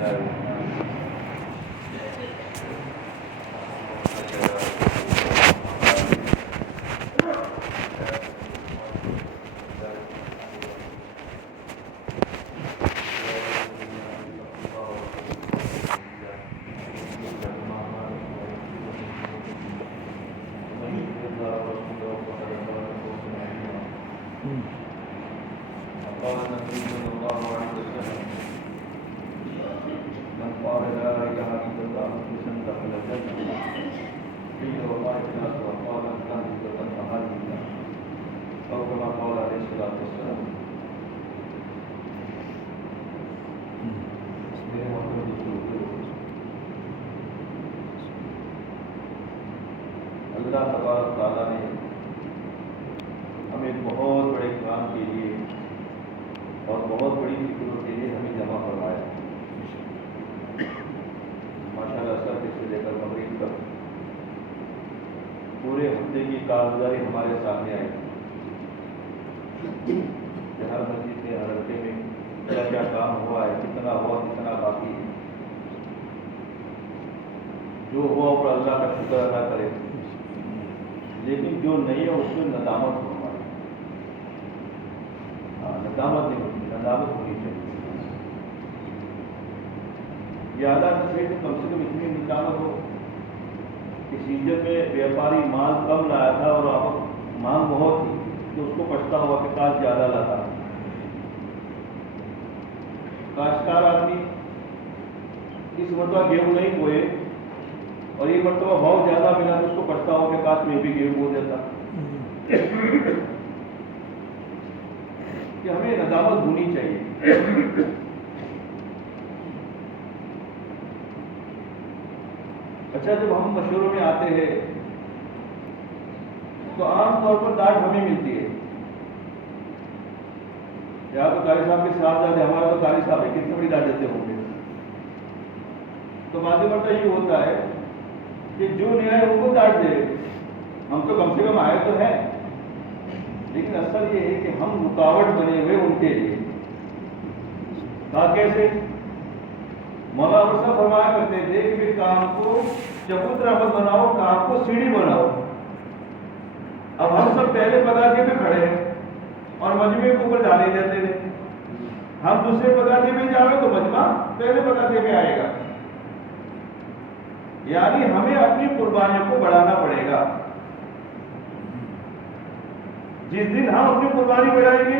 اللہ تبارک تعالیٰ نے ہمیں ایک بہت بڑے کام کے لیے اور بہت بڑی فکروں کے لیے ہمیں جمع کروایا. ماشاء اللہ سر سے لے کر مغرب تک پورے ہفتے کی کارگزاری ہمارے سامنے آئی کہ ہر مسجد میں ہر ہفتے میں کیا کیا کام ہوا ہے, کتنا ہوا, کتنا باقی ہے. جو ہوا پر اللہ کا شکر ادا کرے, لیکن جو نہیں ہے اس میں ندامت ہو ہماری. ندامت نہیں ہوتی, ندامت ہونی چاہیے. یہ عادت ہے کہ کم سے کم اتنی ندامت ہو کہ سیزن میں بیوپاری مال کم لایا تھا اور اب مانگ بہت تھی تو اس کو پچھتا ہوا کہ کاش زیادہ لاتا. کاشتکار آدمی اس مرتبہ گیہوں نہیں بوئے اور یہ مرتبہ بہت زیادہ ملا تو اس کو پچھتا ہو کہ کاش میں بھی گیہوں بو دیتا. کہ ہمیں ندامت ہونی چاہیے. اچھا, جب ہم مشوروں میں آتے ہیں تو عام طور پر ڈانٹ ہمیں ملتی ہے. یا تو قاری صاحب کے ساتھ جاتے, ہمارا تو قاری صاحب ہے, کتنے بڑی ڈانٹ دیتے ہوں گے. تو بعض مرتبہ یہ ہوتا ہے کہ جو نہیں آئے وہ ڈانٹ دے. ہم تو کم سے کم آئے تو ہیں, لیکن اصل یہ ہے کہ ہم رکاوٹ بنے ہوئے ان کے لیے. کیسے مولا صاحب فرمایا کرتے تھے کہ کام کو چبوترا مت بناؤ, کام کو سیڑھی بناؤ. اب ہم سب پہلے پگاتے پہ کھڑے ہیں اور مجمع کے اوپر جانے دیتے تھے. ہم دوسرے پگاتے پہ جاوے تو مجمع پہلے پگاتے پہ آئے گا. یعنی ہمیں اپنی قربانیوں کو بڑھانا پڑے گا. جس دن ہم اپنی قربانی بڑھائیں گے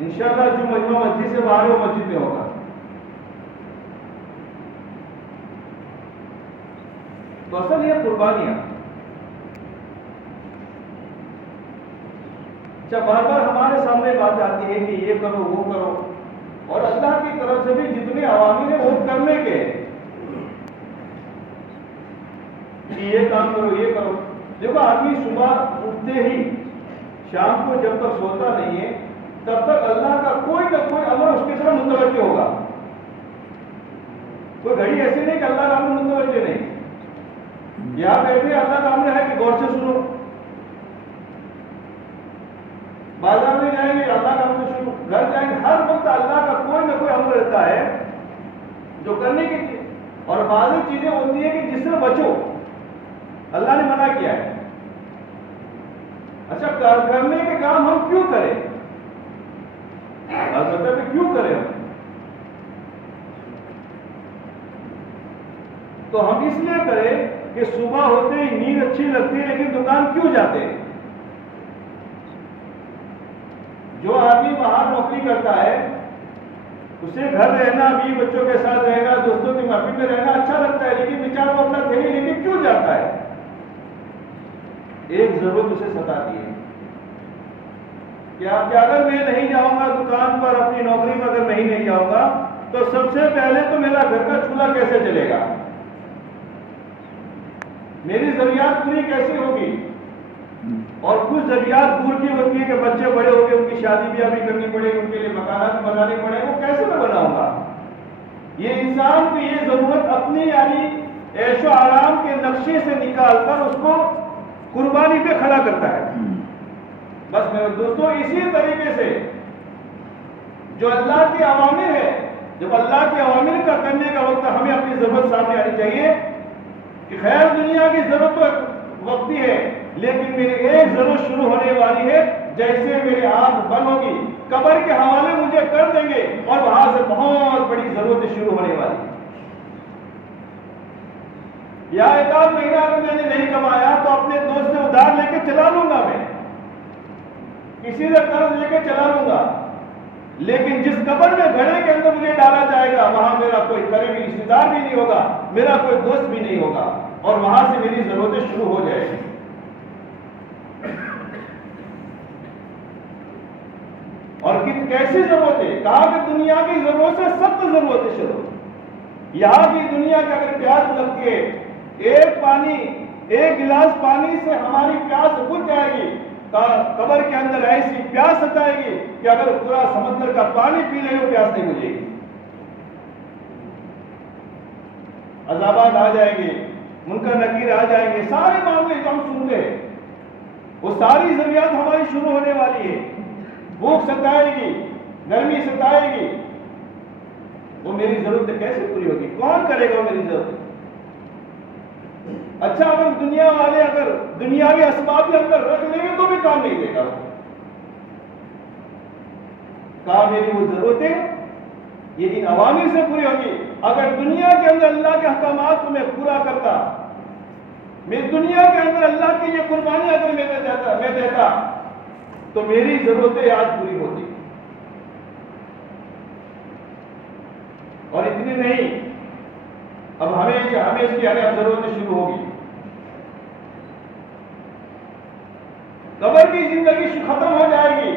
انشاءاللہ جو مجمع مسجد سے باہر ہے وہ مسجد میں ہوگا. تو اصل یہ قربانیاں جب بار بار ہمارے سامنے بات آتی ہے کہ یہ کرو وہ کرو, اور اللہ کی طرف سے بھی جتنے عوامل ہیں وہ کرنے کے کہ یہ کام کرو یہ کرو. دیکھو آدمی صبح اٹھتے ہی شام کو جب تک سوتا نہیں ہے تب تک اللہ کا کوئی نہ کوئی امر اس کے ساتھ متوجہ ہوگا. کوئی گھڑی ایسی نہیں کہ اللہ کا امر متوجہ نہیں. یہاں بیٹھے اللہ کا امر ہے کہ غور سے سنو. بازار میں جائیں گے اللہ کا امر سنو, گھر جائیں گے, ہر وقت اللہ کا کوئی نہ کوئی امر رہتا ہے جو کرنے کی چیز. اور بعض چیزیں ہوتی ہیں کہ جس سے بچو, اللہ نے منع کیا ہے. اچھا, کرنے کے کام ہم کیوں کریں, کیوں کریں ہم؟ تو ہم اس لیے کریں کہ صبح ہوتے ہی نیند اچھی لگتی ہے لیکن دکان کیوں جاتے ہیں. جو آدمی باہر نوکری کرتا ہے اسے گھر رہنا, بھی بچوں کے ساتھ رہنا, دوستوں کی محفل میں رہنا اچھا لگتا ہے, لیکن بیچارہ وہ اپنا تھیلی لے کے کیوں جاتا ہے؟ ایک ضرورت اسے ستاتی ہے کہ اگر میں نہیں جاؤں گا دکان پر, اپنی نوکری پر اگر میں نہیں جاؤں گا تو سب سے پہلے تو میرا گھر کا چولہا کیسے چلے گا, میری ضروریات پوری کیسے ہوگی. اور کچھ ضروریات دور کی ہوتی ہے کہ بچے بڑے ہو گئے, ان کی شادی بیاہ بھی کرنی پڑے گی, ان کے لیے مکانات بنانے پڑے, وہ کیسے میں بناؤں گا. یہ انسان کی یہ ضرورت اپنی یعنی عیش و آرام کے نقشے سے نکال کر اس کو قربانی پہ کھڑا کرتا ہے. بس میرے دوستوں, اسی طریقے سے جو اللہ کے اوامر ہے جب اللہ کے اوامر کا کرنے کا وقت ہمیں اپنی ضرورت سامنے آنی چاہیے کہ خیر دنیا کی ضرورت تو وقتی ہے، لیکن میری ایک ضرورت شروع ہونے والی ہے، جیسے میری آنکھ بند ہوگی قبر کے حوالے مجھے کر دیں گے اور وہاں سے بہت بڑی ضرورتیں شروع ہونے والی ہے۔ یا ایک آدھ مہینہ اگر میں نے نہیں کمایا تو اپنے دوست سے ادھار لے کے چلا لوں گا، میں کسی سے قرض لے کے چلا لوں گا، لیکن جس قبر میں گھڑے کے اندر مجھے ڈالا جائے گا وہاں میرا کوئی قریبی رشتہ دار بھی نہیں ہوگا، میرا کوئی دوست بھی نہیں ہوگا، اور وہاں سے میری ضرورتیں شروع ہو جائیں گی۔ اور کیسی ضرورتیں؟ کہا کہ دنیا کی ضرورت سے سخت ضرورتیں شروع۔ یہاں کی دنیا کے اگر پیاس لگتی ہے، ایک گلاس پانی سے ہماری پیاس بجھ جائے گی، قبر کے اندر ایسی پیاس ستائے گی کہ اگر پورا سمندر کا پانی پی لے وہ پیاس نہیں بجھے گی۔ عذابات آ جائیں گے، منکر نکیر آ جائیں گے، سارے معاملے جو ہم سنتے ہیں وہ ساری ضروریات ہماری شروع ہونے والی ہے۔ بھوک ستائے گی، گرمی ستائے گی، وہ میری ضرورتیں کیسے پوری ہوگی؟ کون کرے گا میری ضرورتیں؟ اچھا اگر دنیا والے اگر دنیاوی اسباب بھی اندر رکھ لیں گے تو بھی کام نہیں دے گا۔ کہا میری وہ ضرورتیں یہ ان عوامل سے پوری ہوگی۔ اگر دنیا کے اندر اللہ کے احکامات کو میں پورا کرتا، میں دنیا کے اندر اللہ کی یہ قربانی اگر میں دیتا تو میری ضرورتیں آج پوری ہوتی۔ اور اتنی نہیں، اب ہمیں اس کی ضرورتیں شروع ہوگی۔ قبر کی زندگی ختم ہو جائے گی،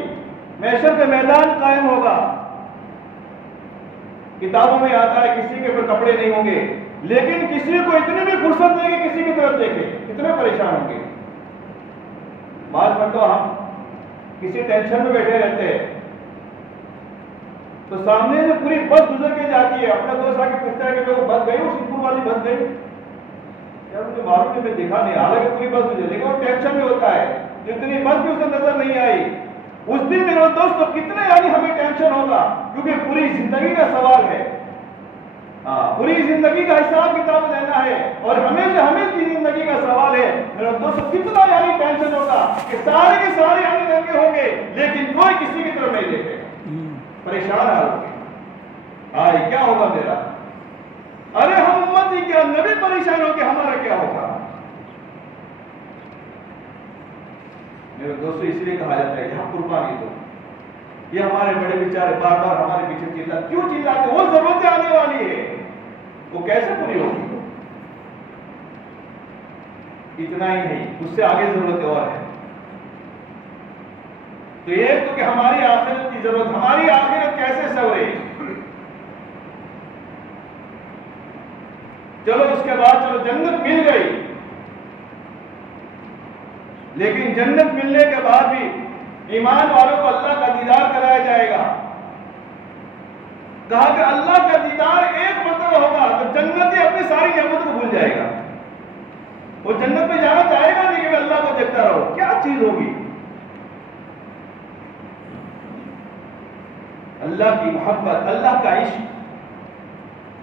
محشر کا میدان قائم ہوگا۔ کتابوں میں آتا ہے کسی کے اوپر کپڑے نہیں ہوں گے، لیکن کسی کو اتنی بھی فرصت دے گی کسی کی طرف دیکھے، کتنے پریشان ہوں گے۔ بعض مرتبہ ہم کسی ٹینشن میں بیٹھے رہتے ہیں تو سامنے سے پوری بس گزر کے جاتی ہے، اپنا دوست آ کے پوچھتا ہے کہ وہ بس گئی، وہ سنپور والی بس گئی؟ کیا مجھے معلوم نہیں، میں دیکھا نہیں، حالانکہ پوری بس گزر، لیکن وہ ٹینشن میں ہوتا ہے، جتنی بس بھی اسے نظر نہیں آئی۔ اس دن میرے دوست تو کتنے ہمیں ٹینشن ہوگا، کیونکہ پوری زندگی کا سوال ہے، پوری زندگی کا حساب کتاب لینا ہے، اور ہمیں کی زندگی کا سوال ہے۔ میرا دوست کتنا ٹینشن ہوگا کہ سارے کے سارے لگے ہوں گے، لیکن کوئی کسی کی طرف نہیں دیکھے، پریشان حال ہوں گے، کیا ہوگا میرا؟ ارے ہم امتی کیا نبی پریشان ہو کے ہمارا کیا ہوگا؟ میرے دوستو اس لیے کہا جاتا ہے کہ ہم قربانی دو۔ یہ ہمارے بڑے بیچارے بار بار ہمارے پیچھے کیوں چلاتے؟ وہ ضرورتیں آنے والی ہے، وہ کیسے پوری ہوگی؟ اتنا ہی نہیں، اس سے آگے ضرورتیں اور ہیں۔ تو ایک تو کہ ہماری آخرت کی ضرورت، ہماری آخرت کیسے سنورے؟ چلو اس کے بعد چلو جنت مل گئی، لیکن جنت ملنے کے بعد بھی ایمان والوں کو اللہ کا دیدار کرایا جائے گا۔ کہا کہ اللہ کا دیدار ایک مرتبہ ہوگا تو جنت اپنی ساری نعمتوں کو بھول جائے گا، وہ جنت میں جانا چاہے گا نہیں کہ میں اللہ کو دیکھتا رہوں۔ کیا چیز ہوگی؟ اللہ کی محبت، اللہ کا عشق۔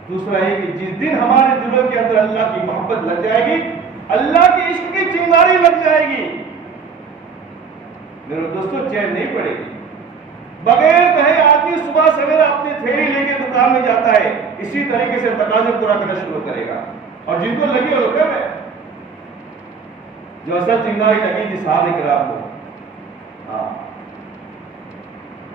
دوسرا ہے کہ جس دن ہمارے دلوں کے اندر اللہ کی محبت لگ جائے گی، اللہ کے عشق کی چنگاری لگ جائے گی، میرے دوستو چین نہیں پڑے گی۔ بغیر کہے آدمی صبح سویرے اپنی تھیلی لے کے دکان میں جاتا ہے، اسی طریقے سے تقاضے پورا کرنا شروع کرے گا، اور جن کو لگی وہ کر رہے جو اصل چنگاری لگی تھی صحابہ کرام کو،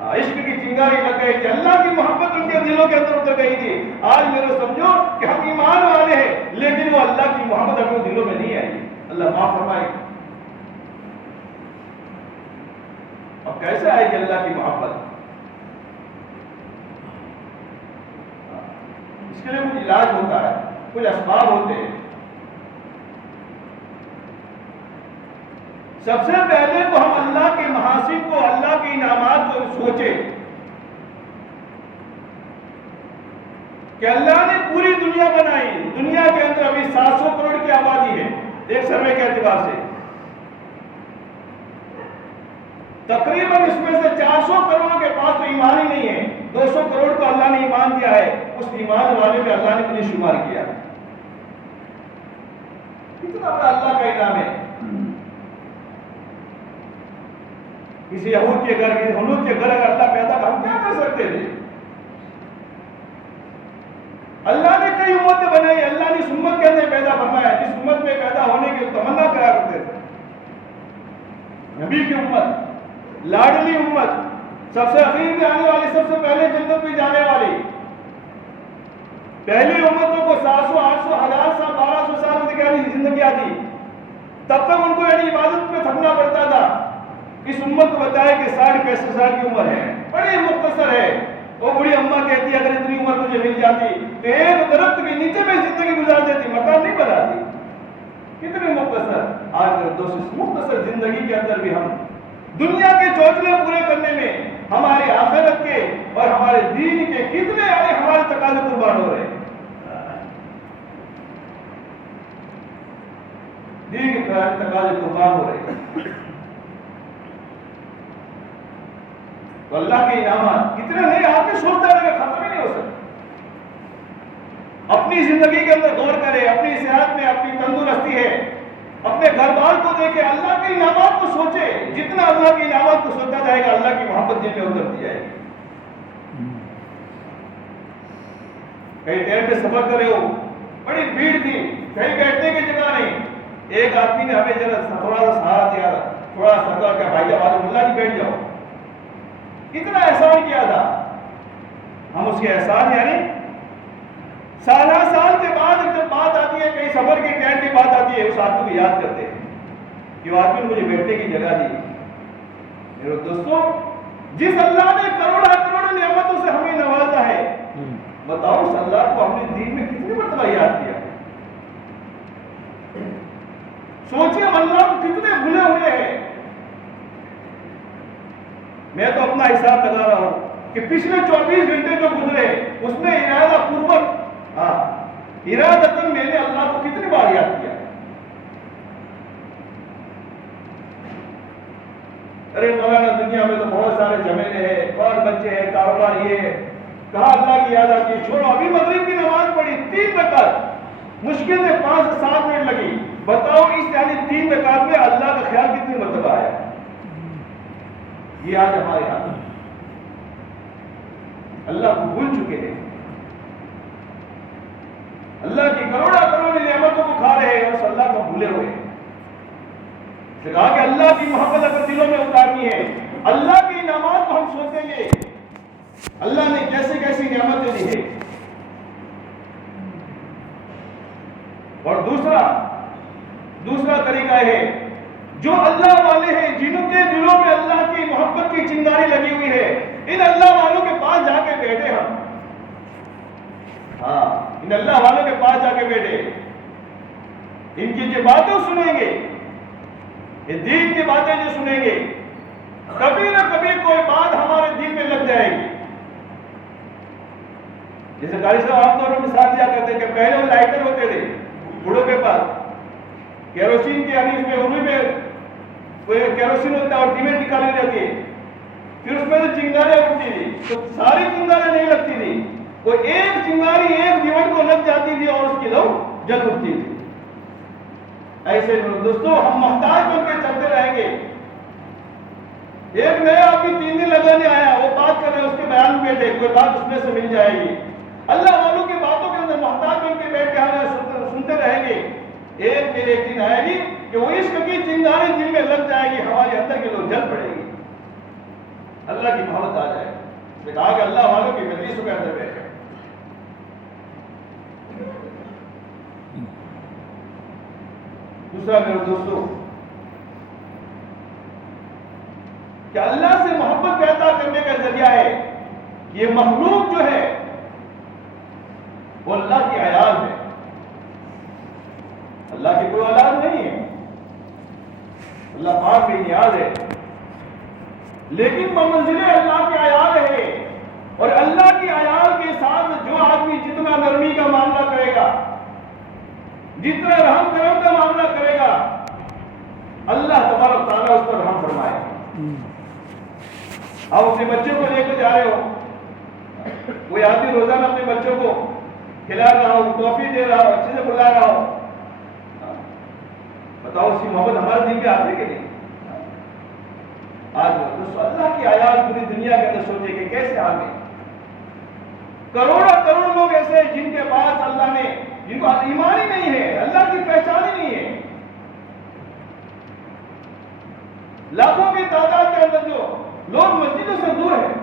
عشق کی چنگاری لگ گئی تھی، اللہ کی محبت ان کے دلوں کے اندر اتر گئی تھی۔ آج میرے سمجھو کہ ہم ایمان والے ہیں، لیکن وہ اللہ کی محبت اپنے دلوں میں نہیں آئی۔ اللہ معاف فرمائے، اب کیسے آئے گی اللہ کی محبت؟ اس کے لیے کچھ علاج ہوتا ہے، کچھ اسباب ہوتے ہیں۔ سب سے پہلے تو ہم اللہ کے محاسن کو، اللہ کے انعامات کو سوچیں کہ اللہ نے پوری دنیا بنائی، دنیا کے اندر ابھی 700 کروڑ کی آبادی ہے ایک سروے کے اعتبار سے، تقریباً اس میں سے 400 کروڑ کے پاس تو ایمان ہی نہیں ہے، 200 کروڑ کو اللہ نے ایمان دیا ہے، اس ایمان والے میں اللہ نے مجھے شمار کیا. کتنا بڑا اللہ کا انعام ہے. کسی یہود کے گھر، کسی ہنود کے گھر اگر اللہ پیدا کر، ہم کیا کر سکتے تھے؟ اللہ نے کئی امتیں بنائی، اللہ نے اس امت کے اندر پیدا فرمایا جس امت میں پیدا ہونے کی تمنا کرا کرتے تھے. نبی کی امت، لاڈلی امت، سب سے اخیر میں آنے والی، سب سے پہلے جنت میں جانے والی. پہلی امتوں کو 700 800 1000 سال 1200 سال کی زندگیاں تھی، تب تک ان کو یعنی عبادت میں تھکنا پڑتا تھا. اس امت کو بتایا کہ 60-65 سال کی عمر ہے، بڑی مختصر ہے. وہ بڑی اماں کہتی ہے اگر اتنی عمر مجھے مل جاتی تو ایک درخت کے نیچے میں زندگی گزار دیتی، مکان نہیں بناتی. کتنی مختصر. آج میرے دوست اس مختصر زندگی کے اندر بھی ہم دنیا کے چوچلے پورے کرنے میں ہماری آخرت کے اور ہمارے دین کے کتنے ہمارے تقاضے قربان ہو رہے ہیں. دین کے تقاضے قربان ہو رہے ہیں. تو اللہ کے انعامات کتنے نہیں، آپ نے سوچتا رہے گا، ختم ہی نہیں ہو سکتے. اپنی زندگی کے اندر غور کرے، اپنی صحت میں اپنی تندرستی ہے، اپنے گھر بار کو دیکھے، اللہ کے انعامات کو سوچے. جتنا اللہ کے انعامات کو سوچا جائے گا اللہ کی محبت دل میں اترتی جائے گی. کہیں ٹرین پہ سفر کر رہے ہو، بڑی بھیڑ تھی، کہیں بیٹھنے کی جگہ نہیں. ایک آدمی نے ہمیں ذرا تھوڑا سا سہارا دیا، تھوڑا سا کہا کہ بھائی جان ملا جی بیٹھ جاؤ. کتنا احسان کیا تھا. ہم اس کے احسان یعنی سالہ سال کے بعد جب بات آتی ہے، کہیں سفر کی ٹرین کی بات آتی ہے، اس آدمی کو یاد کرتے ہیں کہ وہ آدمی نے مجھے بیٹھنے کی جگہ دی. میرے دوستوں، جس اللہ نے کروڑوں نعمتوں سے ہمیں نوازا ہے، بتاؤ اس اللہ کو ہم نے دین میں کتنی مرتبہ یاد کیا. سوچئے ہم اللہ کو کتنے بھولے ہوئے ہیں. میں تو اپنا حساب لگا رہا ہوں کہ پچھلے 24 گھنٹے جو گزرے اس میں ارادہ پوروک ارادتاً میں نے اللہ کو کتنی بار یاد کیا. ارے مولانا دنیا میں تو بہت سارے جھمیلے ہیں، بال بچے ہیں، کاروبار یہ ہے، کہا اللہ کی یاد آتی ہے. چھوڑو، ابھی مغرب کی نماز پڑھی 3 رکعت، مشکل سے 5 سے 7 منٹ لگی. بتاؤ اس یعنی 3 رکعت میں اللہ کا خیال کتنی مرتبہ آیا. یہ آج ہمارے ہاتھ اللہ کو بھول چکے ہیں. اللہ کی کروڑوں نعمتوں کو کھا رہے ہیں اور اس اللہ کو بھولے ہوئے ہیں. کہا کہ اللہ کی محبت اگر دلوں میں اتارنی ہے، اللہ کے انعامات کو ہم سوچیں گے اللہ نے کیسی کیسی نعمتیں دی ہیں. اور دوسرا طریقہ ہے، جو اللہ والے ہیں جنہوں کے دلوں میں اللہ کی محبت کی چنگاری لگی ہوئی ہے، ان اللہ والوں کے پاس جا کے بیٹھے ہم. ان اللہ والوں کے پاس جا کے بیٹھے، ان کی جو باتیں سنیں گے، یہ دین کی باتیں جو سنیں گے، کبھی نہ کبھی کوئی بات ہمارے دل میں لگ جائے گی. جیسے قاری صاحب عام طور پر مثال دیا کرتے کہ پہلے وہ لائٹر ہوتے تھے بوڑھوں کے پاس، کیروسین کی یعنی اس میں اروئی میں کیروسین ہوتا ہے اور دیمٹ نکالی جاتی ہے، پھر اس میں سے چنگاریاں اٹھتی تھی تو ساری چنگاریاں نہیں لگتی تھی، کوئی ایک چنگاری ایک دیمٹ کو لگ جاتی تھی اور اس کی لو جل اٹھتی تھی. ایسے دوستوں ہم محتاج بن کے چلتے رہیں گے. ایک نیا آدمی 3 دن لگانے آیا، وہ بات کر رہے اس کے بیان میں بیٹھے، کوئی بات اس میں سے مل جائے گی. اللہ والوں کی باتوں کے اندر محتاج بن کے بیٹھ کے ہمیں سنتے رہیں گے. ایک دن آئے گی کہ وہ عشق کی چنگاری دل میں لگ جائے گی، ہمارے اندر کی لوگ جل پڑے گی، اللہ کی محبت آ جائے گی. کہا کہ اللہ والوں کی مجلسوں کے اندر بیٹھے. دوسرا میرے دوستوں، کہ اللہ سے محبت پیدا کرنے کا ذریعہ ہے کہ یہ مخلوق جو ہے وہ اللہ کی عیال ہے. اللہ کی کوئی اولاد نہیں ہے، اللہ پاک بے نیاز ہے، لیکن بمنزل اللہ کی عیال ہے. اور اللہ کی عیال کے ساتھ جو آدمی جتنا نرمی کا معاملہ کرے گا، جتنا رحم کرم کا معاملہ کرے گا، اللہ تبارک تعالیٰ اس پر رحم فرمائے. آپ اپنے بچے کو لے کے جا رہے ہو، کوئی آدمی روزانہ اپنے بچوں کو کھلا رہا ہو، ٹافی دے رہا ہو، اچھے سے بلا رہا ہو، بتاؤ اس کی محبت ہمارے دل پہ آتی ہے کہ نہیں؟ آج دوستو اللہ کی آیات پوری دنیا کے اندر سوچے کہ کیسے آ گئے. کروڑوں کروڑ لوگ ایسے ہیں جن کے پاس اللہ نے، جن کو ایمان ہی نہیں ہے، اللہ کی پہچان ہی نہیں ہے. لاکھوں کی تعداد کے اندر جو لوگ مسجدوں سے دور ہیں.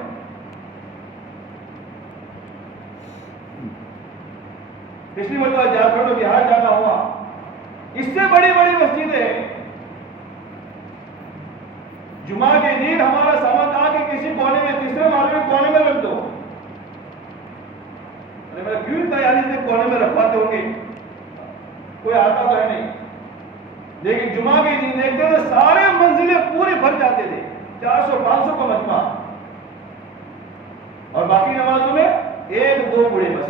پچھلی مرتبہ جھارکھنڈ اور بہار جانا ہوا، اس سے بڑی بڑی مسجدیں، جمعہ کے دن ہمارا سامان آ کے کسی کونے میں، تیسرے محلے میں کونے میں رکھ دو. میرا کیوں اتنا یعنی سے کونے میں رکھواتے ہوں گے، کوئی آتا تو ہے نہیں. لیکن جمعہ کے دن دیکھتے تھے سارے منزلیں پورے بھر جاتے تھے، 400-500 کا مجمع، اور باقی نمازوں میں 1-2 بوڑھے بس.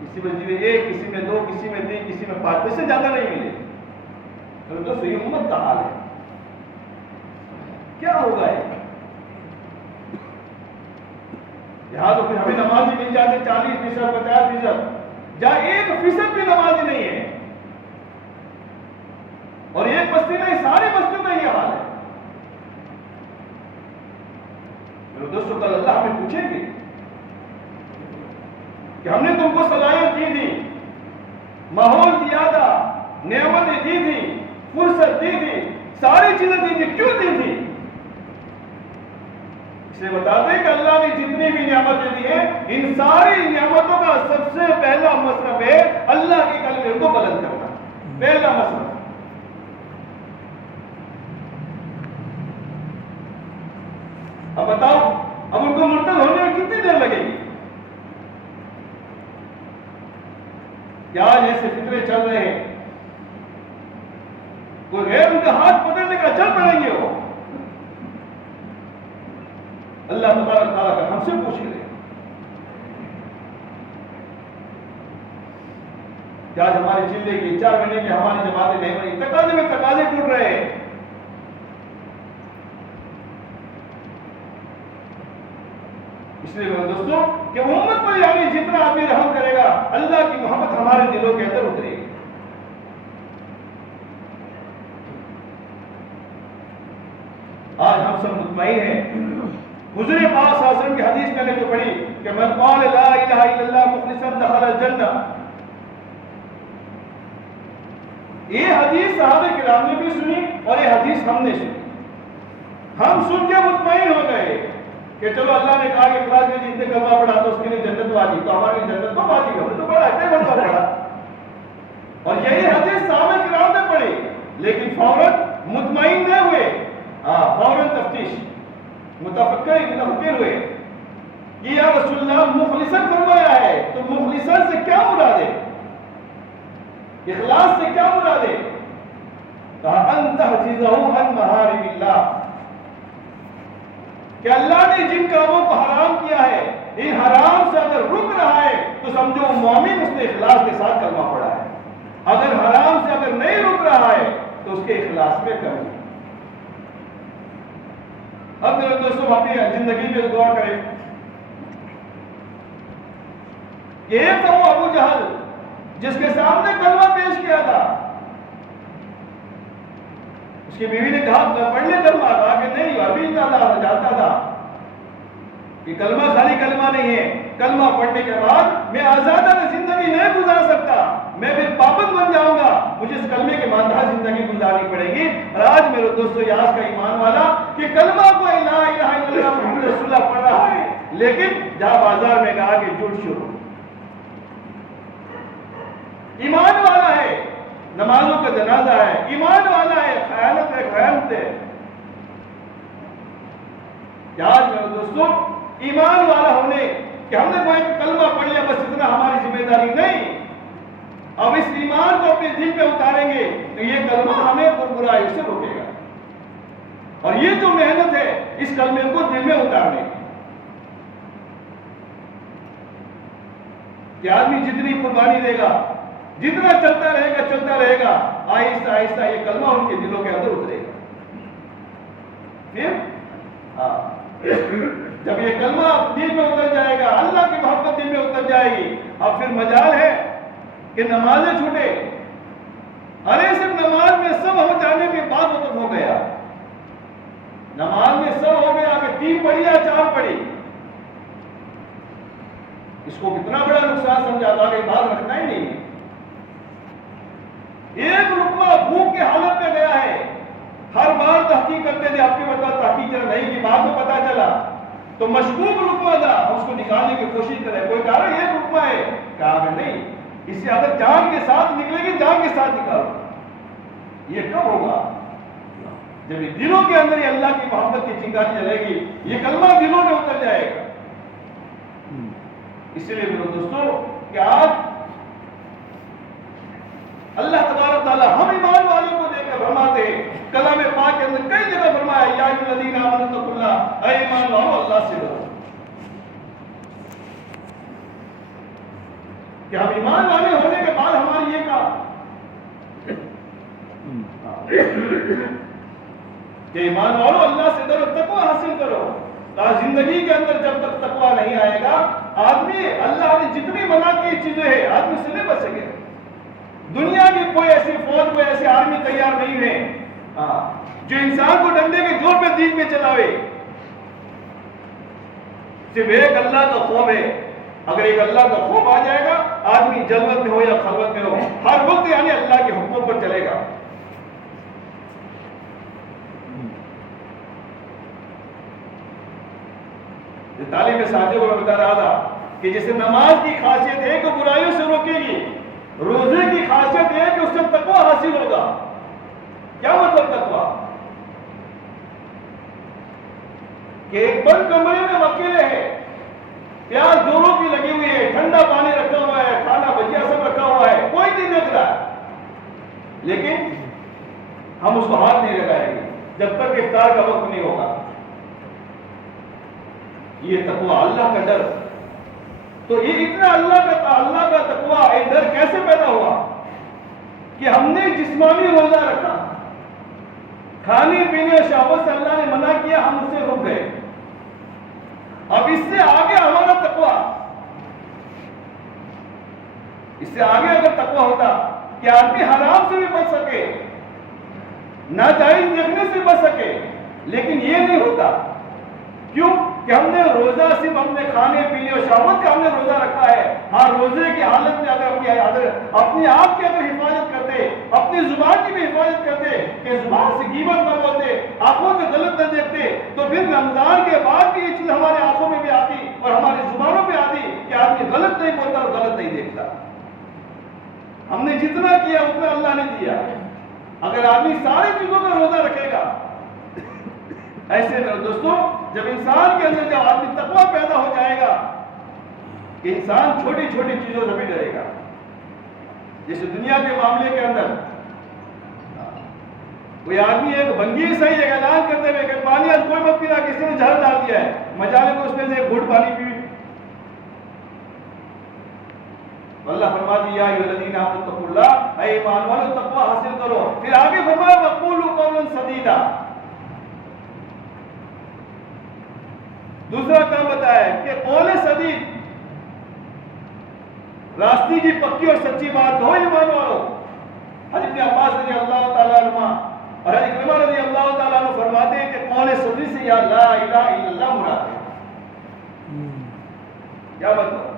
کسی مسجد میں 1، کسی میں 2، کسی میں 3، کسی میں 5، اس سے زیادہ نہیں ملے. تو صحیح امت کا حال ہے. کیا ہوگا یہاں تو پھر ہمیں نمازی مل جاتے 40%، 50%، جہاں 1% بھی نمازی نہیں ہے. اور ایک بستی نہیں، ساری بستیوں میں یہ حال ہے. میرے دوستوں کل اللہ ہمیں پوچھیں گے کہ ہم نے تم کو صلاحیت دی تھی، ماحول دیا تھا، نعمتیں دی تھی، فرصت دی تھی، ساری چیزیں دی تھی، کیوں دی تھی؟ اس لیے بتاتے ہیں کہ اللہ نے جتنی بھی نعمتیں دی ہیں، ان ساری نعمتوں کا سب سے پہلا مصرف ہے اللہ کے کلمے کو بلند کرنا. پہلا مصرف. اب بتاؤ، اب ان کو مرتد ہونے میں کتنی دیر لگے گی؟ کیا آج ایسے فطرے چل رہے ہیں، کوئی غیر ان کا ہاتھ پکڑنے کا چل پڑیں گے وہ. اللہ تبارک تعالیٰ کا ہم سے پوچھ رہے ہیں کہ آج ہمارے چلے کی 4 مہینے کی ہماری جماعتیں نہیں بنی، تقاضے میں تقاضے ٹوٹ رہے ہیں. اس لیے میرے دوستوں کہ امت پر یعنی جتنا آدمی رحم کرے گا، اللہ کی محبت ہمارے دلوں کے اندر اترے گی. آج ہم سب مطمئن ہیں. حضور پاک صلی اللہ علیہ وسلم کی حدیث میں نے جو پڑھی کہ من قال لا الہ الا اللہ مخلصا دخل الجنہ، یہ حدیث صحابہ کرام نے بھی سنی اور یہ حدیث ہم نے سنی. ہم سن کے مطمئن ہو گئے کہ چلو اللہ نے کہا کہ اخلاص میں جتنے کلمہ پڑھا تو اس کے لیے جنت واجب، تو ہمارے لیے جنت تو واجب ہے، تو پڑھا ہے مرتبہ پڑھا. اور یہی حدیث صحابہ کرام نے پڑھی، لیکن فوراً مطمئن نہ ہوئے، فوراً تفتیش، متفکر ہوئے کہ یا رسول اللہ مخلصاً فرمایا ہے، تو مخلصاً سے کیا مراد ہے، اخلاص سے کیا مراد ہے؟ کہا ان تحجزہ عن محارم اللہ، کہ اللہ نے جن کاموں کو حرام کیا ہے، ان حرام سے اگر رک رہا ہے تو سمجھو مومن، اس نے اخلاص کے ساتھ کلمہ پڑھا ہے. اگر حرام سے اگر نہیں رک رہا ہے تو اس کے اخلاص میں کمی. اب میرے دوستوں اپنی زندگی میں دعا کریں کہ ایک تھا وہ ابو جہل جس کے سامنے کلمہ پیش کیا تھا. اس کی بیوی نے کہا پڑھ لے کلمہ، کہا کہ نہیں، ابھی جانتا تھا کہ کلمہ خالی کلمہ نہیں ہے، کلمہ پڑھنے کے بعد میں آزادانہ زندگی نہیں گزار سکتا، میں پھر پابند بن جاؤں گا، مجھے اس کلمے کے ماندہ زندگی گزارنی پڑے گی. اور آج میرے دوستو یہ آج کا ایمان والا کہ کلمہ کو لا الہ الا اللہ محمد رسول اللہ پڑھ رہا ہے، لیکن جہاں بازار میں کہا کہ جھوٹ شروع. ایمان والا ہے، نمازوں کا جنازہ ہے، ایمان والا ہے، خیانت ہے، خیانت ہے. آج میرے دوستوں ایمان والا ہونے کہ ہم نے کوئی کلمہ پڑھ لیا بس اتنا ہماری ذمہ داری نہیں. اب اس ایمان کو اپنے دل پہ اتاریں گے تو یہ کلمہ ہمیں برائیوں سے روکے گا. اور یہ جو محنت ہے اس کلمے کو دل میں اتارنے کی، کہ آدمی جتنی قربانی دے گا، جتنا چلتا رہے گا، آہستہ آہستہ یہ کلمہ ان کے دلوں کے اندر اترے گا. پھر جب یہ کلمہ دل میں اتر جائے گا، اللہ کی محبت دل میں اتر جائے گی، اب پھر مجال ہے کہ نمازیں چھوٹے۔ ارے صرف نماز میں سب ہو جانے کے بعد وقت ہو گیا، نماز میں سب ہو گیا کہ 3 پڑھی یا 4 پڑھی، اس کو کتنا بڑا نقصان سمجھا تھا کہ بات رکھنا ہی نہیں ہے۔ ایک لقمہ بھوک کے حالت میں گیا ہے، ہر بار تحقیق کرتے تھے، آپ کے بتا تحقیق جرا نہیں کی، بعد میں پتا چلا تو مشکوک لقمہ تھا، اس کو نکالنے کی کوشش کرے، کوئی کہا رہا یہ لقمہ ہے، کہا کہ نہیں، اس سے اگر جان کے ساتھ نکلے گی جان کے ساتھ نکالو۔ یہ کب ہوگا؟ جب یہ دلوں کے اندر یہ اللہ کی محبت کی چنگاری جلے گی، یہ کلمہ دلوں میں اتر جائے گا۔ اس لیے میرے دوستو کہ آج اللہ تبارک تعالیٰ ہم ایمان والوں کو دے کر فرماتے ہیں، کلام پاک کے اندر کئی جگہ فرمایا یا ایھا الذین آمنوا اتقوا اللہ، اے ایمان والو اللہ سے ڈرو، کہ ہم ایمان والے ہونے کے بعد ہماری یہ کام کہ ایمان والو اللہ سے ڈرو، تقوی حاصل کرو۔ زندگی کے اندر جب تک تقوی نہیں آئے گا، آدمی اللہ نے جتنی منع کی چیزیں ہیں آدمی سے نہیں بچ سکے۔ دنیا کی کوئی ایسی فوج، کوئی ایسے آرمی تیار نہیں ہے جو انسان کو ڈنڈے کے زور پہ دین میں چلاوے۔ صرف ایک اللہ کا خوف ہے، اگر ایک اللہ کا خوف آ جائے گا، آدمی جلوت میں ہو یا خلوت میں ہو، ہر وقت یعنی اللہ کے حکموں پر چلے گا۔ تعلیم ساتھیوں کو میں بتا رہا تھا کہ جیسے نماز کی خاصیت ہے کہ برائیوں سے روکے گی، روزے کی خاصیت ہے کہ اس سے تقوی حاصل ہوگا۔ کیا مطلب تقوی؟ کہ ایک بند کمرے میں اکیلے ہیں، پیاس دونوں کی لگی ہوئی ہے، ٹھنڈا پانی رکھا ہوا ہے، کھانا بھجیا سب رکھا ہوا ہے، کوئی نہیں دیکھ رہا ہے، لیکن ہم اس کو ہاتھ نہیں لگائیں گے جب تک افطار کا وقت نہیں ہوگا۔ یہ تقوی، اللہ کا ڈر۔ تو یہ اتنا اللہ کا تقوی، یہ ڈر کیسے پیدا ہوا کہ ہم نے جسمانی روزہ رکھا، کھانے پینے اور شہوت سے اللہ نے منع کیا، ہم اس سے رک گئے۔ اب اس سے آگے ہمارا تقوی، اس سے آگے اگر تقوی ہوتا کہ آدمی حرام سے بھی بچ سکے، ناجائز دیکھنے سے بچ سکے، لیکن یہ نہیں ہوتا۔ کیوں؟ کہ ہم نے روزہ صرف اپنے کھانے پینے اور شہوت کا ہم نے روزہ رکھا ہے۔ ہاں، روزے کی حالت میں اگر اپنی آنکھ کی اگر حفاظت کرتے، اپنی زبان کی بھی حفاظت کرتے کہ زبان سے غیبت نہ بولتے، آنکھوں سے غلط نہ دیکھتے، تو پھر رمضان کے بعد بھی یہ چیز ہمارے آنکھوں میں بھی آتی اور ہماری زبانوں پہ آتی کہ آدمی غلط نہیں بولتا اور غلط نہیں دیکھتا۔ ہم نے جتنا کیا اتنا اللہ نے دیا۔ اگر آدمی ساری چیزوں کا روزہ رکھے گا، ایسے میں دوستوں جب انسان کے اندر جب آدمی تقوی پیدا ہو جائے گا کہ انسان چھوٹی چھوٹی چیزوں سے بھی ڈرے گا۔ جیسے دنیا کے معاملے کے اندر کوئی آدمی ایک بنگیر سے ہی اعلان کرتے ہوئے کہ پانی آج کوئی مت پینا، کسی نے زہر ڈال دیا ہے، مجالے کو اس میں سے ایک گھونٹ پانی پی۔ اللہ فرماتی یا ایھا الذین آمنوا اتقوا اللہ، اے ایمان والو تقوی حاصل کرو۔ پھر آگے فرمایا وقولوا قولا سدیدا، دوسرا کام بتایا ہے کہ قول سدید، راستے کی پکی اور سچی بات ہو ایمان والو۔ حضرت ابن عباس رضی اللہ تعالیٰ عنہ اور حضرت عمر رضی اللہ تعالیٰ عنہ فرماتے ہیں کہ قول سدید سے یا لا الہ الا اللہ مراد ہے۔ کیا مطلب؟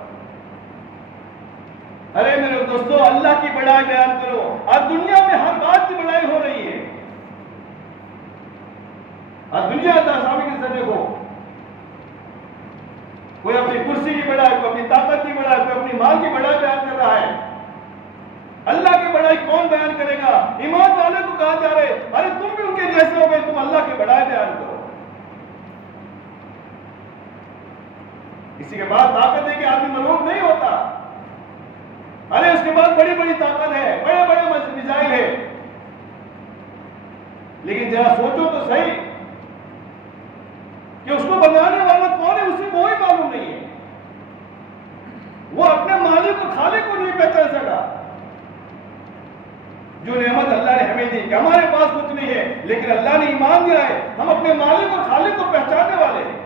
ارے میرے دوستو، اللہ کی بڑائی بیان کرو۔ آج دنیا میں ہر بات کی بڑائی ہو رہی ہے، آج دنیا سامنے کی طرف دیکھو، کوئی اپنی کرسی کی بڑائی، کوئی اپنی طاقت کی بڑائی، کوئی اپنی مال کی بڑائی بیان کر رہا ہے۔ اللہ کی بڑائی کون بیان کرے گا؟ ایمان والے کو کہا جا رہے ارے تم بھی ان کے جیسے ہو گئے، تم اللہ کی بڑائی بیان کرو۔ اسی کے بعد طاقت ہے کہ آدمی ملوک نہیں ہوتا، ارے اس کے بعد بڑی بڑی طاقت ہے، بڑے بڑے میزائل ہے، لیکن ذرا سوچو تو صحیح کہ اس کو بنانے والا کون ہے، اسے کوئی معلوم نہیں ہے۔ وہ اپنے مالک کو خالق کو نہیں پہچان سکا۔ جو نعمت اللہ نے ہمیں دی کہ ہمارے پاس کچھ نہیں ہے، لیکن اللہ نے ایمان دیا ہے، ہم اپنے مالک اور خالق کو پہچاننے والے ہیں۔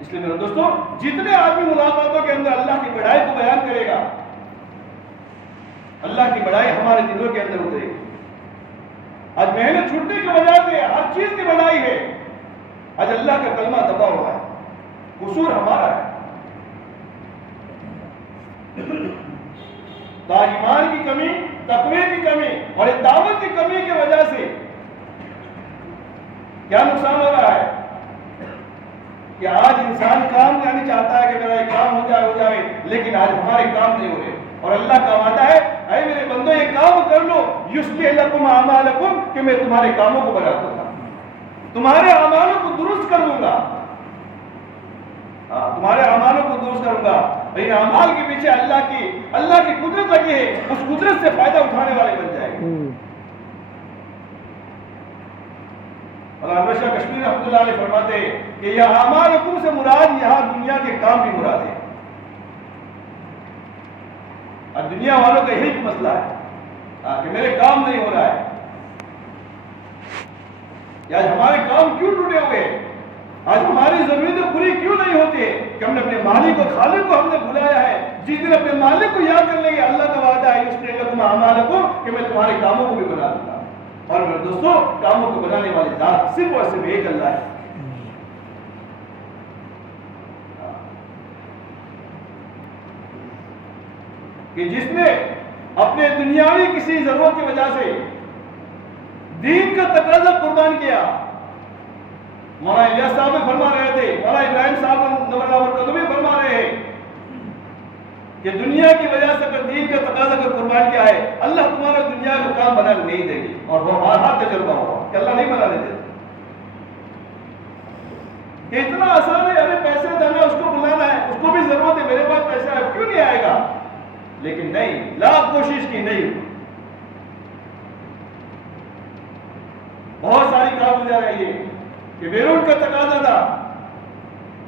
اس لیے میرے دوستوں جتنے آدمی ملاقاتوں کے اندر اللہ کی بڑائی کو بیان کرے گا اللہ کی بڑائی ہمارے دلوں کے اندر اترے گی. آج محنت چھٹنے کی وجہ سے ہر چیز کی بڑائی ہے. آج اللہ کا کلمہ دبا ہوا ہے. قصور ہمارا ہے. ایمان کی کمی تقوی کی کمی اور دعوت کی کمی کی وجہ سے کیا نقصان ہو رہا ہے کہ آج انسان کام کرنا چاہتا ہے کہ میرا ایک کام ہو جائے لیکن آج ہمارے کام نہیں ہو رہے. اور اللہ کا وعدہ ہے اے میرے بندو یہ کام کر لو یصلح لکم اعمالکم کہ میں تمہارے کاموں کو بنا دوں گا تمہارے اعمالوں کو درست کر دوں گا تمہارے اعمالوں کو درست کروں گا. لیکن اعمال کے پیچھے اللہ کی قدرت لگی ہے. اس قدرت سے فائدہ اٹھانے والے بن جائیں گے. علامہ شاہ کشمیری رحمۃ اللہ علیہ فرماتے ہیں کہ یہ اعمالکم سے مراد یہاں دنیا کے کام بھی مراد ہے. اور دنیا والوں کا یہی مسئلہ ہے کہ میرے کام نہیں ہو رہا ہے. آج ہمارے کام کیوں ٹوٹے ہوئے ہیں؟ آج ہماری ضرورتیں پوری کیوں نہیں ہوتی ہے کہ ہم نے اپنے مالک اور خالق کو ہم نے بلایا ہے. جس دن اپنے مالک کو یاد کر لیں گے اللہ کا وعدہ ہے یصلح لکم اعمالکم کہ میں تمہارے کاموں کو بھی بنا دوں گا. اور میرے دوستوں کاموں کو بنانے والی ذات صرف اور صرف ایک اللہ ہے. کہ جس نے اپنے دنیاوی کسی ضرورت کی وجہ سے دین کا تقاضا قربان کیا. مولانا الیاس صاحب فرما رہے تھے, مولانا ابراہیم صاحب نور اللہ مرکزی فرما رہے ہیں کہ دنیا کی وجہ سے اگر دین کا تقاضا اگر قربان کیا ہے اللہ تمہارا دنیا کا کام بنا نہیں دے گی. اور وہ ہمارا تجربہ ہوا کہ اللہ نہیں بنانے دیتے. کہ اتنا آسان ہے ارے پیسے دینا اس کو بلانا ہے اس کو بھی ضرورت ہے میرے پاس پیسہ ہے کیوں نہیں آئے گا. لیکن نہیں لاکھ کوشش کی نہیں بہت ساری کام ہو جا رہی ہے کہ بیرون کا تقاضا تھا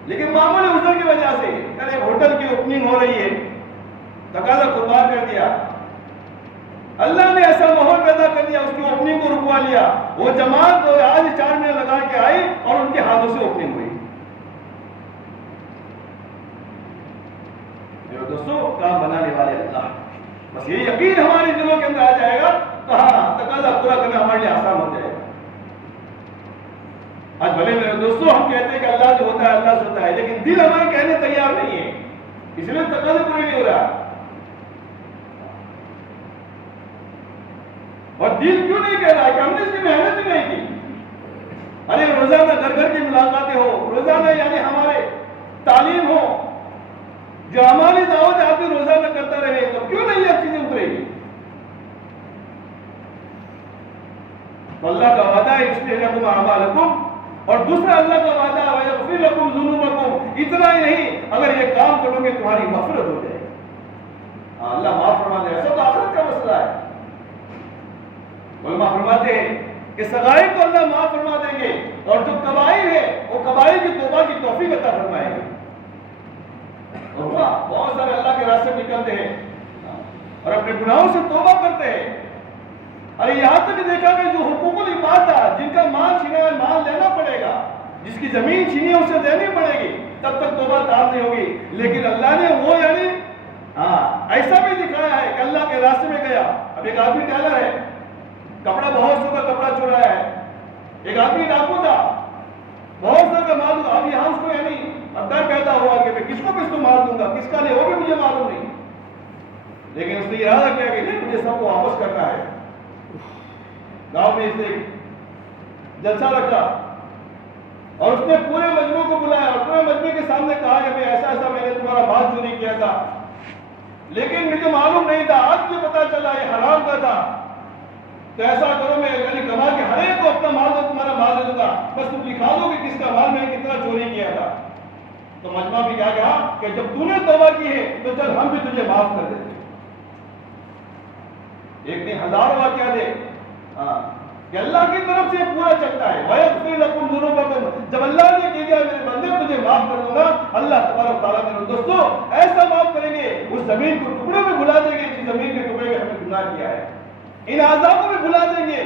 لیکن معمولی عذر کی وجہ سے ایک ہوٹل کی اوپننگ ہو رہی ہے تقاضا قربان کر دیا. اللہ نے ایسا ماحول پیدا کر دیا اس کی اوپننگ کو رکوا لیا. وہ جماعت آج 4 مہینے لگا کے آئی اور ان کے ہاتھوں سے اوپننگ ہوئی. دوستوں کام بنانے والے اللہ. بس یہ یقین ہمارے دلوں کے اندر آ جائے گا تو ہاں تقاضا پورا کرنا ہمارے لیے آسان ہو جائے گا. آج بھلے میرے دوستوں ہم کہتے ہیں کہ اللہ سے ہوتا ہے اللہ سے ہوتا ہے لیکن دل ہمارے کہنے تیار نہیں ہے اس لیے تقاضا پورے نہیں ہو رہا. اور دل کیوں نہیں کہہ رہا ہے کہ ہم نے اس کی محنت ہی نہیں کی. ارے روزانہ گھر گھر کی ملاقاتیں ہو روزانہ یعنی ہمارے تعلیم ہو جو ہماری دعوت آدمی روزانہ کرتا رہے تو کیوں نہیں یہ چیزیں اترے گی. تو اللہ کا وعدہ ہے یصلح لکم اعمالکم اور دوسرا اللہ کا وعدہ ہے یغفر لکم ذنوبکم. اتنا ہی نہیں اگر یہ کام کرو گے تمہاری مغفرت ہو جائے گی. اللہ معاف فرما دے. ایسا تو آخرت کا مسئلہ ہے. علماء فرماتے ہیں کہ صغائر کو اللہ معاف فرما دیں گے اور جو کبائر ہے وہ کبائر کی توبہ کی توفیق عطا فرمائیں گے. بہت سارے اللہ کے راستے نکلتے ہیں اور اپنے گناہوں سے توبہ کرتے ہیں. ارے یہاں تک دیکھا کہ جو حقوق العباد تھا جن کا مال چھینا ہے مال لینا پڑے گا جس کی زمین چھینی ہے اسے دینی پڑے گی تب تک توبہ تاب نہیں ہوگی. لیکن اللہ نے وہ یعنی ایسا بھی دکھایا ہے کہ اللہ کے راستے میں گیا. اب ایک آدمی ٹیلر ہے کپڑا بہت سو کا کپڑا چورایا ہے. ایک آدمی ڈاکو تھا بہت سو کا مال. اب یہاں اس کو یعنی ڈر پیدا ہوا کہ میں کس کو مال دوں گا کس کا لے وہ بھی مجھے معلوم نہیں. لیکن اس نے ارادہ کیا کہ نہیں مجھے سب کو واپس کرنا ہے. گاؤں میں اس نے جلسہ رکھا اور اس نے پورے مجموعے کو بلایا اور پورے مجموعے کے سامنے کہا کہ ایسا ایسا میں نے تمہارا مال چوری کیا تھا لیکن مجھے معلوم نہیں تھا آج مجھے پتا چلا یہ حرام کا تھا. تو ایسا کرو میں یعنی کما کے ہر ایک کو اپنا مال دو تمہارا مال دے دوں گا بس تم لکھا دو کہ کس کا مال میں نے کتنا چوری کیا تھا. تو مجمع بھی کیا کہا کہ جب تو نے توبہ کی ہے تو چل ہم بھی تجھے معاف کر دیتے. ایک دن 1000 واقعہ دے کہ اللہ کی طرف سے پورا چلتا ہے. وَيَغْفِرْ لَكُمْ ذُنُوبَكُمْ جب اللہ نے کہہ دیا میرے بندے تجھے معاف کر دوں گا اللہ تبارک تعالیٰ نے دوستوں ایسا معاف کریں گے اس زمین کو ٹکڑوں میں بھلا دیں گے جس زمین کے ٹکڑے میں ہم نے گناہ کیا ہے. ان اعضاء کو بھی بھلا دیں گے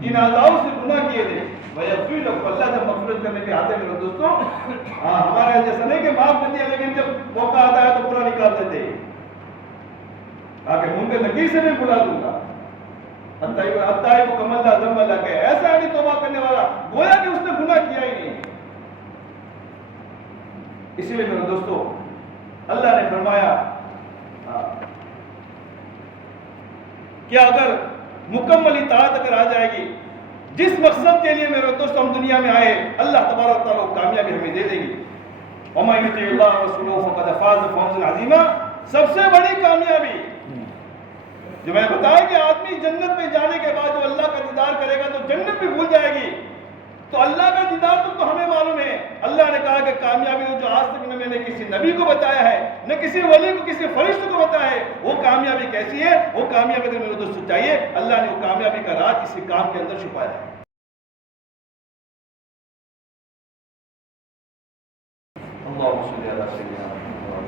جن اعضاء سے گناہ کیے تھے. وَيَغْفِرْ لَكُمْ، اللہ جب مغفرت کرنے کے آتے ہیں میرے دوستوں، ہاں ہمارا جیسا نہیں کہ معاف کر دیا لیکن جب موقع آتا ہے تو پورا نکال دیتے ہیں، تاکہ منکر نکیر سے نہیں بلا دوں گا. التائب کمن لا ذنب لہ، کہ ایسا نہیں توبہ کرنے والا گویا کہ اس نے گناہ کیا ہی نہیں. اسی لیے میرے دوستو اللہ نے فرمایا کہ اگر مکمل اطاعت اگر آ جائے گی، جس مقصد کے لیے میرے دوست ہم دنیا میں آئے، اللہ تبارک و تعالیٰ کامیابی ہمیں دے دے گی. وَمَن يُطِعِ اللَّهَ وَرَسُولَهُ فَقَدْ فَازَ فَوْزًا عَظِيمًا. سب سے بڑی کامیابی جو میں نے بتایا کہ آدمی جنت میں جانے کے بعد جو اللہ کا دیدار کرے گا تو جنت بھی بھول جائے گی. تو اللہ کا دیدار تو ہمیں معلوم ہے. اللہ نے کہا کہ کامیابی وہ جو آج تک میں نے کسی نبی کو بتایا ہے، نہ کسی ولی کو، کسی فرشتے کو بتایا ہے، وہ کامیابی کیسی ہے، وہ کامیابی اگر میرے دوست چاہیے، اللہ نے وہ کامیابی کا راز اسی کام کے اندر چھپایا ہے. اللهم صل على سيدنا محمد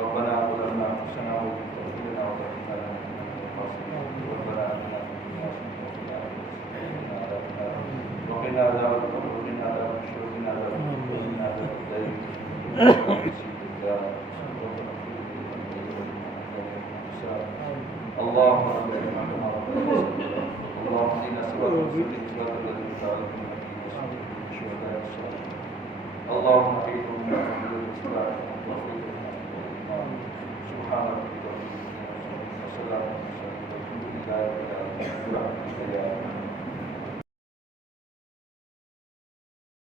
ربنا ظلمنا انفسنا وان لم تغفر لنا وترحمنا لنكونن من الخاسرين. ربنا آتنا في الدنيا حسنة وقنا عذاب القبر وقنا عذاب النار وقنا عذاب النار وقنا عذاب الدين. اللهم رب العالمين اللهم اهدنا صراط المستقيم صراط الذين أنعمت عليهم. اللهم اعطهم من الرحمة والإصلاح سبحان ربك رب العزة عما يصفون وسلام على المرسلين والحمد لله رب العالمين.